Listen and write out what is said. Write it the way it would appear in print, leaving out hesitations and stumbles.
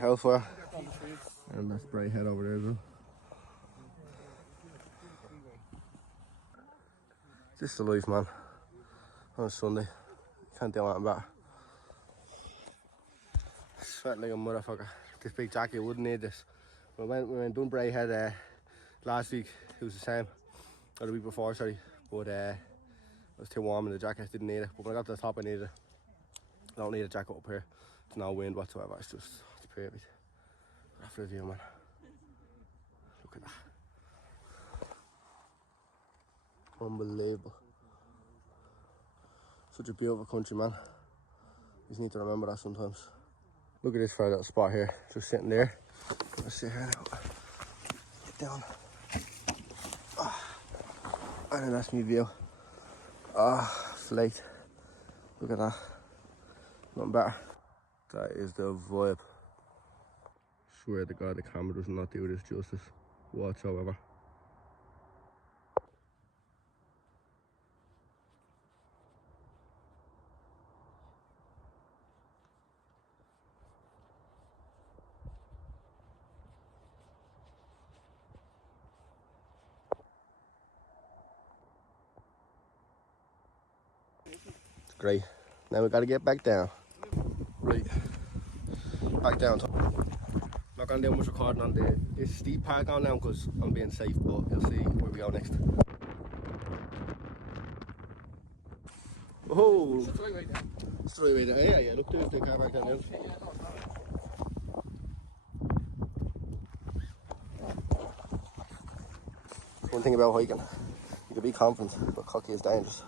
house fire. And that's bright head over there as well. This is the life, man. On a Sunday. Can't do anything better. Sweating like a motherfucker. This big jacket wouldn't need this. We went doing bright head last week. It was the same. Or the week before, sorry. But it was too warm in the jacket. Didn't need it. But when I got to the top, I needed it. I don't need a jacket up here. There's no wind whatsoever. It's perfect. After the view, man. Look at that. Unbelievable. Such a beautiful country, man. You just need to remember that sometimes. Look at this fair little spot here, just sitting there. Let's sit here now. Get down. And then that's my view. Slate. Look at that. Nothing better. That is the vibe. Swear to God, the camera does not do this justice whatsoever. It's great. Now we gotta get back down. Right. Back down. Not gonna do much recording on this steep part on now because I'm being safe, but you'll see where we go next. Oh! It's the right way down. It's the right way down. Yeah. Look, there's the car back down there. One thing about hiking, you can be confident, but cocky is dangerous.